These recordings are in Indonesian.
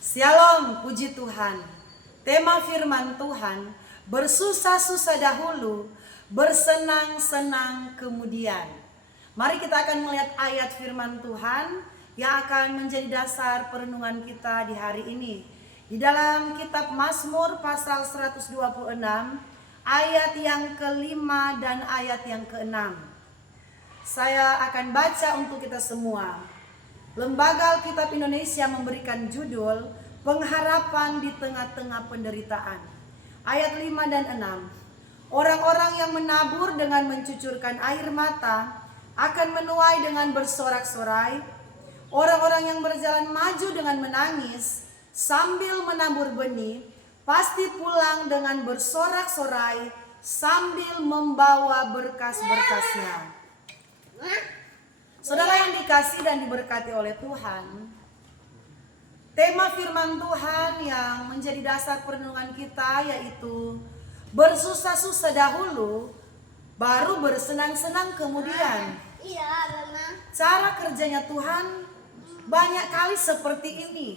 Shalom, puji Tuhan. Tema firman Tuhan, bersusah-susah dahulu, bersenang-senang kemudian. Mari kita akan melihat ayat firman Tuhan yang akan menjadi dasar perenungan kita di hari ini. Di dalam kitab Mazmur pasal 126, ayat yang kelima dan ayat yang keenam. Saya akan baca untuk kita semua. Lembaga Alkitab Indonesia memberikan judul Pengharapan di Tengah-Tengah Penderitaan. Ayat 5 dan 6. Orang-orang yang menabur dengan mencucurkan air mata akan menuai dengan bersorak-sorai. Orang-orang yang berjalan maju dengan menangis sambil menabur benih pasti pulang dengan bersorak-sorai sambil membawa berkas-berkasnya. Saudara yang dikasihi dan diberkati oleh Tuhan, tema firman Tuhan yang menjadi dasar perenungan kita yaitu bersusah-susah dahulu, baru bersenang-senang kemudian. Cara kerjanya Tuhan banyak kali seperti ini.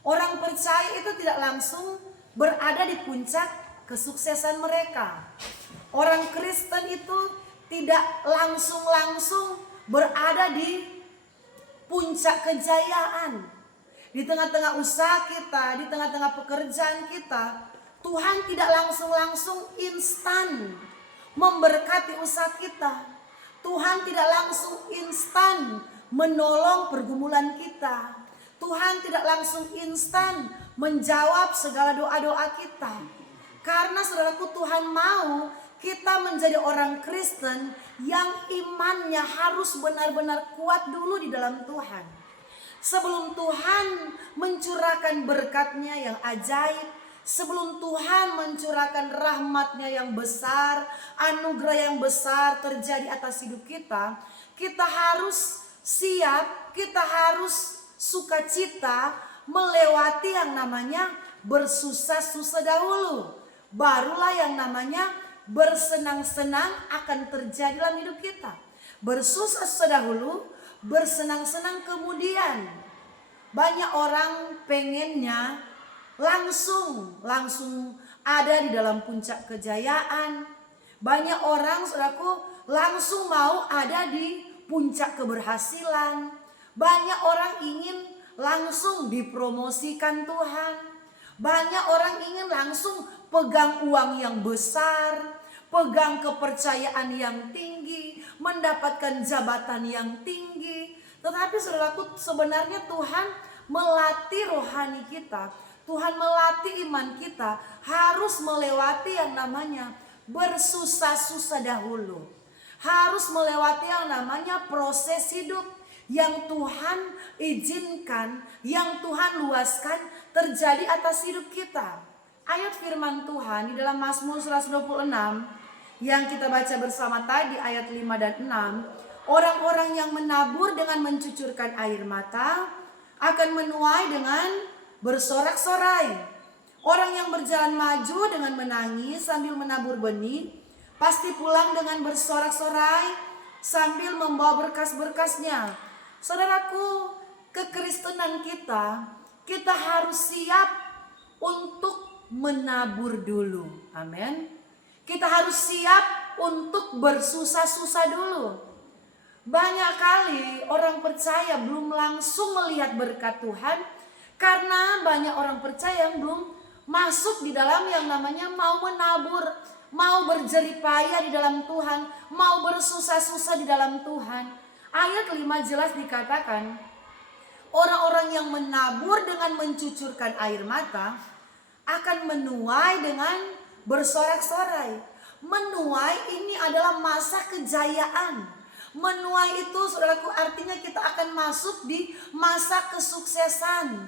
Orang percaya itu tidak langsung berada di puncak kesuksesan mereka. Orang Kristen itu tidak langsung berada di puncak kejayaan. Di tengah-tengah usaha kita, di tengah-tengah pekerjaan kita, Tuhan tidak langsung instan memberkati usaha kita. Tuhan tidak langsung instan menolong pergumulan kita. Tuhan tidak langsung instan menjawab segala doa-doa kita. Karena saudaraku, Tuhan mau kita menjadi orang Kristen yang imannya harus benar-benar kuat dulu di dalam Tuhan. Sebelum Tuhan mencurahkan berkat-Nya yang ajaib, sebelum Tuhan mencurahkan rahmat-Nya yang besar, anugerah yang besar terjadi atas hidup kita, kita harus siap, kita harus sukacita melewati yang namanya bersusah-susah dahulu. Barulah yang namanya bersenang-senang akan terjadi dalam hidup kita. Bersusah-susah dahulu, bersenang-senang kemudian. Banyak orang pengennya langsung ada di dalam puncak kejayaan. Banyak orang, saudaraku, langsung mau ada di puncak keberhasilan. Banyak orang ingin langsung dipromosikan Tuhan. Banyak orang ingin langsung pegang uang yang besar, pegang kepercayaan yang tinggi, mendapatkan jabatan yang tinggi. Tetapi saudaraku, sebenarnya Tuhan melatih rohani kita, Tuhan melatih iman kita harus melewati yang namanya bersusah-susah dahulu. Harus melewati yang namanya proses hidup yang Tuhan izinkan, yang Tuhan luaskan terjadi atas hidup kita. Ayat firman Tuhan di dalam Mazmur 126 yang kita baca bersama tadi ayat 5 dan 6. Orang-orang yang menabur dengan mencucurkan air mata akan menuai dengan bersorak-sorai. Orang yang berjalan maju dengan menangis sambil menabur benih pasti pulang dengan bersorak-sorai sambil membawa berkas-berkasnya. Saudaraku, kekristenan kita harus siap untuk menabur dulu. Amin. Kita harus siap untuk bersusah-susah dulu. Banyak kali orang percaya belum langsung melihat berkat Tuhan karena banyak orang percaya yang belum masuk di dalam yang namanya mau menabur, mau berjerih payah di dalam Tuhan, mau bersusah-susah di dalam Tuhan. Ayat 5 jelas dikatakan, orang-orang yang menabur dengan mencucurkan air mata akan menuai dengan bersorak-sorai. Menuai ini adalah masa kejayaan. Menuai itu, saudaraku, artinya kita akan masuk di masa kesuksesan.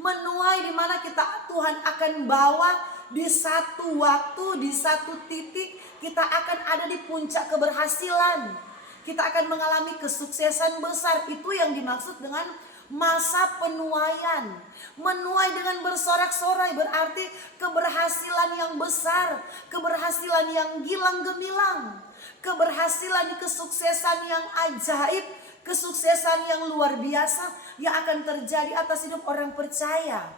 Menuai di mana Tuhan akan bawa di satu waktu, di satu titik kita akan ada di puncak keberhasilan. Kita akan mengalami kesuksesan besar. Itu yang dimaksud dengan masa penuaian. Menuai dengan bersorak-sorai berarti keberhasilan yang besar, keberhasilan yang gilang gemilang, keberhasilan kesuksesan yang ajaib, kesuksesan yang luar biasa yang akan terjadi atas hidup orang percaya.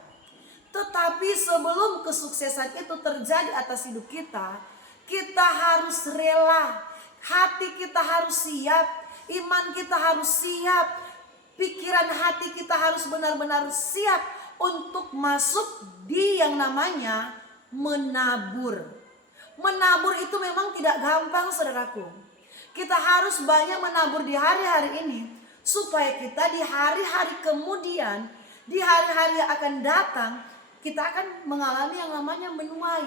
Tetapi sebelum kesuksesan itu terjadi atas hidup kita, kita harus rela, hati kita harus siap, iman kita harus siap, pikiran hati kita harus benar-benar siap untuk masuk di yang namanya menabur. Menabur itu memang tidak gampang, saudaraku. Kita harus banyak menabur di hari-hari ini supaya kita di hari-hari kemudian, di hari-hari yang akan datang, kita akan mengalami yang namanya menuai.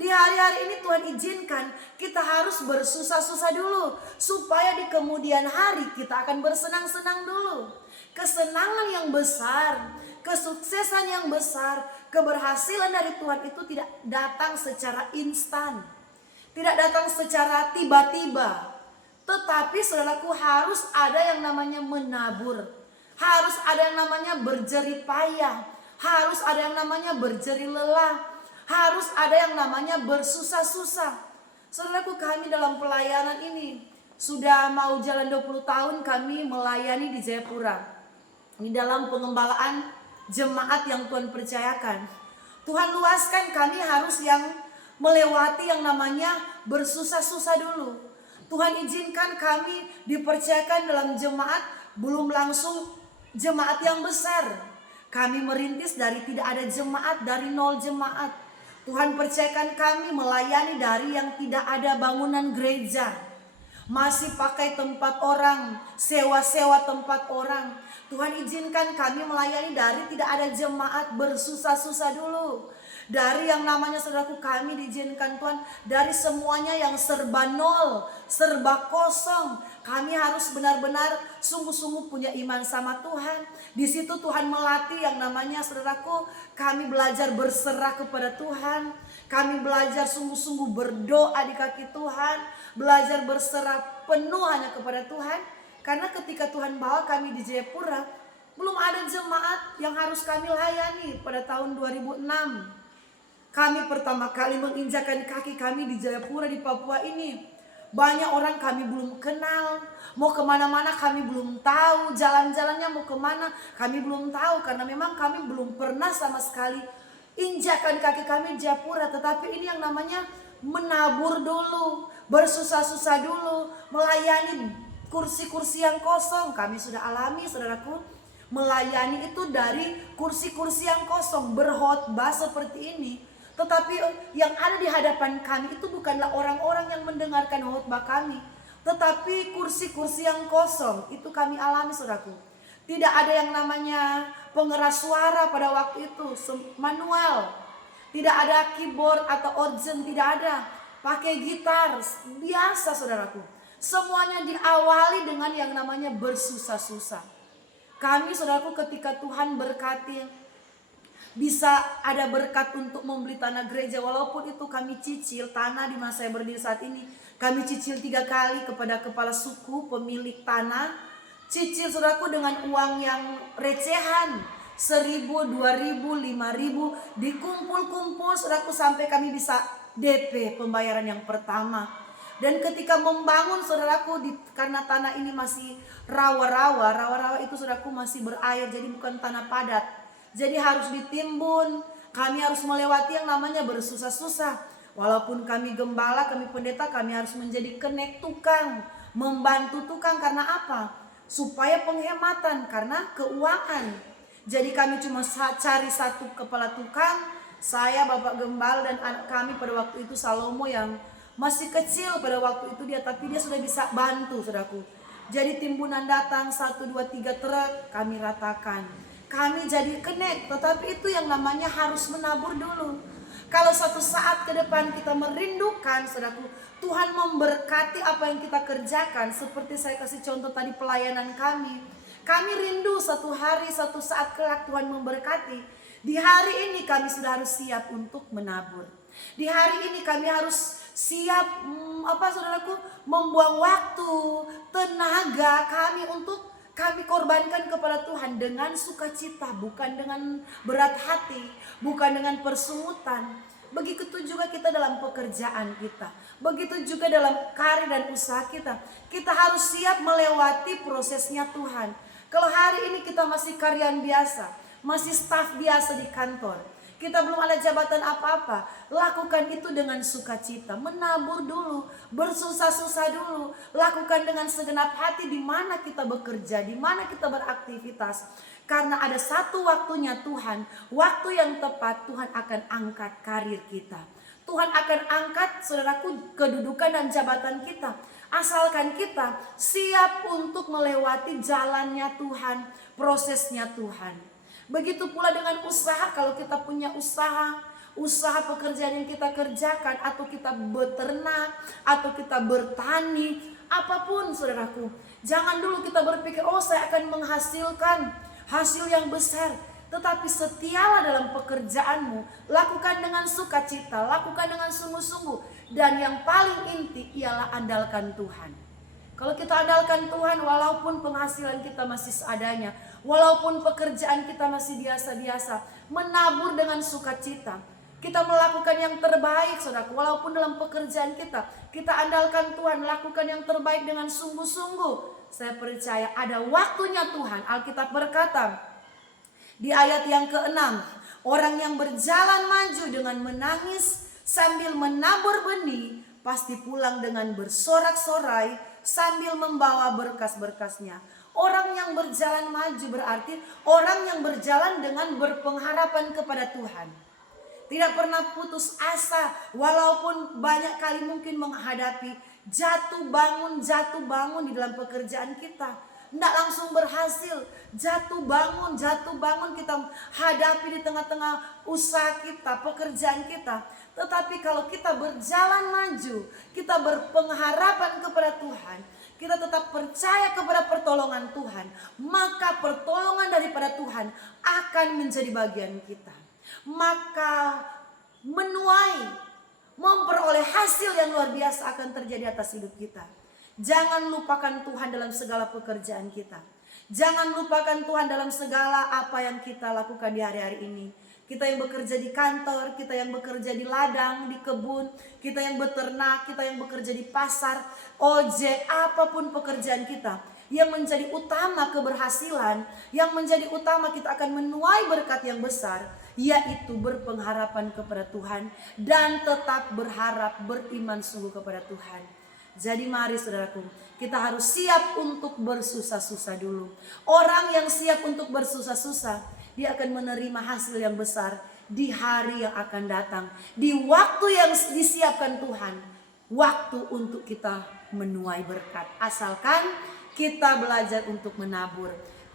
Di hari-hari ini Tuhan izinkan kita harus bersusah-susah dulu supaya di kemudian hari kita akan bersenang-senang dulu. Kesenangan yang besar, kesuksesan yang besar, keberhasilan dari Tuhan itu tidak datang secara instan, tidak datang secara tiba-tiba. Tetapi saudaraku, harus ada yang namanya menabur, harus ada yang namanya berjerih payah, harus ada yang namanya berjerih lelah, harus ada yang namanya bersusah-susah. Saudaraku, kami dalam pelayanan ini sudah mau jalan 20 tahun kami melayani di Jayapura. Di dalam pengembalaan jemaat yang Tuhan percayakan. Tuhan luaskan, kami harus yang melewati yang namanya bersusah-susah dulu. Tuhan izinkan kami dipercayakan dalam jemaat, belum langsung jemaat yang besar. Kami merintis dari tidak ada jemaat, dari 0 jemaat. Tuhan percayakan kami melayani dari yang tidak ada bangunan gereja. Masih pakai tempat orang, sewa-sewa tempat orang. Tuhan izinkan kami melayani dari tidak ada jemaat, bersusah-susah dulu. Dari yang namanya saudaraku, kami diizinkan Tuhan dari semuanya yang serba nol, serba kosong. Kami harus benar-benar sungguh-sungguh punya iman sama Tuhan. Di situ Tuhan melatih yang namanya saudaraku, kami belajar berserah kepada Tuhan. Kami belajar sungguh-sungguh berdoa di kaki Tuhan, belajar berserah penuh hanya kepada Tuhan. Karena ketika Tuhan bawa kami di Jayapura, belum ada jemaat yang harus kami layani pada tahun 2006. Kami pertama kali menginjakan kaki kami di Jayapura di Papua ini. Banyak orang kami belum kenal, mau kemana-mana kami belum tahu, jalan-jalannya mau kemana kami belum tahu. Karena memang kami belum pernah sama sekali injakan kaki kami di Jayapura. Tetapi ini yang namanya menabur dulu, bersusah-susah dulu, melayani kursi-kursi yang kosong. Kami sudah alami saudaraku, melayani itu dari kursi-kursi yang kosong, berkhotbah seperti ini. Tetapi yang ada di hadapan kami itu bukanlah orang-orang yang mendengarkan khotbah kami, tetapi kursi-kursi yang kosong. Itu kami alami saudaraku. Tidak ada yang namanya pengeras suara pada waktu itu, manual. Tidak ada keyboard atau organ, tidak ada. Pakai gitar, biasa saudaraku. Semuanya diawali dengan yang namanya bersusah-susah. Kami saudaraku, ketika Tuhan berkati, bisa ada berkat untuk membeli tanah gereja. Walaupun itu kami cicil tanah di masa saya berdiri saat ini. Kami cicil 3 kali kepada kepala suku pemilik tanah. Cicil saudaraku dengan uang yang recehan, 1.000, 2.000, 5.000. Dikumpul-kumpul saudaraku sampai kami bisa DP pembayaran yang pertama. Dan ketika membangun saudaraku, karena tanah ini masih rawa-rawa. Rawa-rawa itu saudaraku masih berair, jadi bukan tanah padat. Jadi harus ditimbun. Kami harus melewati yang namanya bersusah-susah. Walaupun kami gembala, kami pendeta, kami harus menjadi kenek tukang, membantu tukang. Karena apa? Supaya penghematan, karena keuangan. Jadi kami cuma cari satu kepala tukang, saya, Bapak Gembala, dan anak kami pada waktu itu Salomo yang masih kecil pada waktu itu dia, tapi dia sudah bisa bantu saudaraku. Jadi timbunan datang 1, 2, 3 truk, kami ratakan. Kami jadi kenek, tetapi itu yang namanya harus menabur dulu. Kalau suatu saat ke depan kita merindukan, saudaraku, Tuhan memberkati apa yang kita kerjakan. Seperti saya kasih contoh tadi pelayanan kami. Kami rindu suatu hari, suatu saat kelak Tuhan memberkati. Di hari ini kami sudah harus siap untuk menabur. Di hari ini kami harus siap, saudaraku, membuang waktu, tenaga kami untuk kami korbankan kepada Tuhan dengan sukacita, bukan dengan berat hati, bukan dengan persungutan. Begitu juga kita dalam pekerjaan kita. Begitu juga dalam karir dan usaha kita. Kita harus siap melewati prosesnya Tuhan. Kalau hari ini kita masih karyawan biasa, masih staf biasa di kantor, kita belum ada jabatan apa-apa, lakukan itu dengan sukacita. Menabur dulu, bersusah-susah dulu. Lakukan dengan segenap hati di mana kita bekerja, di mana kita beraktivitas. Karena ada satu waktunya Tuhan, waktu yang tepat Tuhan akan angkat karir kita. Tuhan akan angkat, saudaraku, kedudukan dan jabatan kita. Asalkan kita siap untuk melewati jalannya Tuhan, prosesnya Tuhan. Begitu pula dengan usaha, kalau kita punya usaha pekerjaan yang kita kerjakan, atau kita beternak, atau kita bertani, apapun saudaraku. Jangan dulu kita berpikir, oh saya akan menghasilkan hasil yang besar. Tetapi setialah dalam pekerjaanmu, lakukan dengan sukacita, lakukan dengan sungguh-sungguh. Dan yang paling inti ialah andalkan Tuhan. Kalau kita andalkan Tuhan, walaupun penghasilan kita masih seadanya, walaupun pekerjaan kita masih biasa-biasa, menabur dengan sukacita. Kita melakukan yang terbaik, saudaraku. Walaupun dalam pekerjaan kita andalkan Tuhan, lakukan yang terbaik dengan sungguh-sungguh. Saya percaya ada waktunya Tuhan. Alkitab berkata di ayat yang ke-6, orang yang berjalan maju dengan menangis sambil menabur benih, pasti pulang dengan bersorak-sorai sambil membawa berkas-berkasnya. Orang yang berjalan maju berarti orang yang berjalan dengan berpengharapan kepada Tuhan. Tidak pernah putus asa, walaupun banyak kali mungkin menghadapi jatuh bangun di dalam pekerjaan kita. Tidak langsung berhasil, jatuh bangun kita hadapi di tengah-tengah usaha kita, pekerjaan kita. Tetapi kalau kita berjalan maju, kita berpengharapan kepada Tuhan, kita tetap percaya kepada pertolongan Tuhan, maka pertolongan daripada Tuhan akan menjadi bagian kita. Maka memperoleh hasil yang luar biasa akan terjadi atas hidup kita. Jangan lupakan Tuhan dalam segala pekerjaan kita. Jangan lupakan Tuhan dalam segala apa yang kita lakukan di hari-hari ini. Kita yang bekerja di kantor, kita yang bekerja di ladang, di kebun, kita yang beternak, kita yang bekerja di pasar, ojek, apapun pekerjaan kita. Yang menjadi utama keberhasilan, yang menjadi utama kita akan menuai berkat yang besar, yaitu berpengharapan kepada Tuhan dan tetap berharap, beriman sungguh kepada Tuhan. Jadi mari saudaraku, kita harus siap untuk bersusah-susah dulu. Orang yang siap untuk bersusah-susah, dia akan menerima hasil yang besar di hari yang akan datang. Di waktu yang disiapkan Tuhan, waktu untuk kita menuai berkat. Asalkan kita belajar untuk menabur.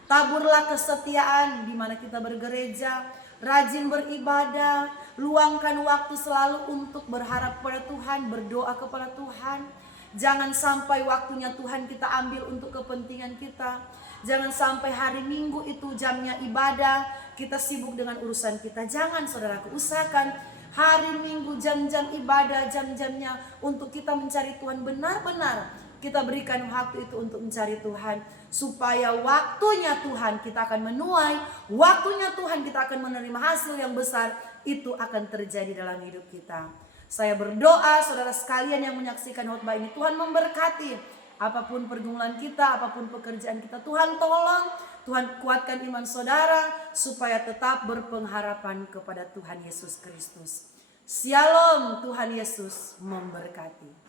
Taburlah kesetiaan di mana kita bergereja, rajin beribadah, luangkan waktu selalu untuk berharap pada Tuhan, berdoa kepada Tuhan. Jangan sampai waktunya Tuhan kita ambil untuk kepentingan kita. Jangan sampai hari Minggu itu jamnya ibadah, kita sibuk dengan urusan kita. Jangan saudaraku, usahakan hari Minggu jam-jam ibadah, jam-jamnya untuk kita mencari Tuhan, benar-benar kita berikan waktu itu untuk mencari Tuhan. Supaya waktunya Tuhan kita akan menuai, waktunya Tuhan kita akan menerima hasil yang besar. Itu akan terjadi dalam hidup kita. Saya berdoa saudara sekalian yang menyaksikan khotbah ini, Tuhan memberkati. Apapun pergumulan kita, apapun pekerjaan kita, Tuhan tolong, Tuhan kuatkan iman saudara supaya tetap berpengharapan kepada Tuhan Yesus Kristus. Shalom, Tuhan Yesus memberkati.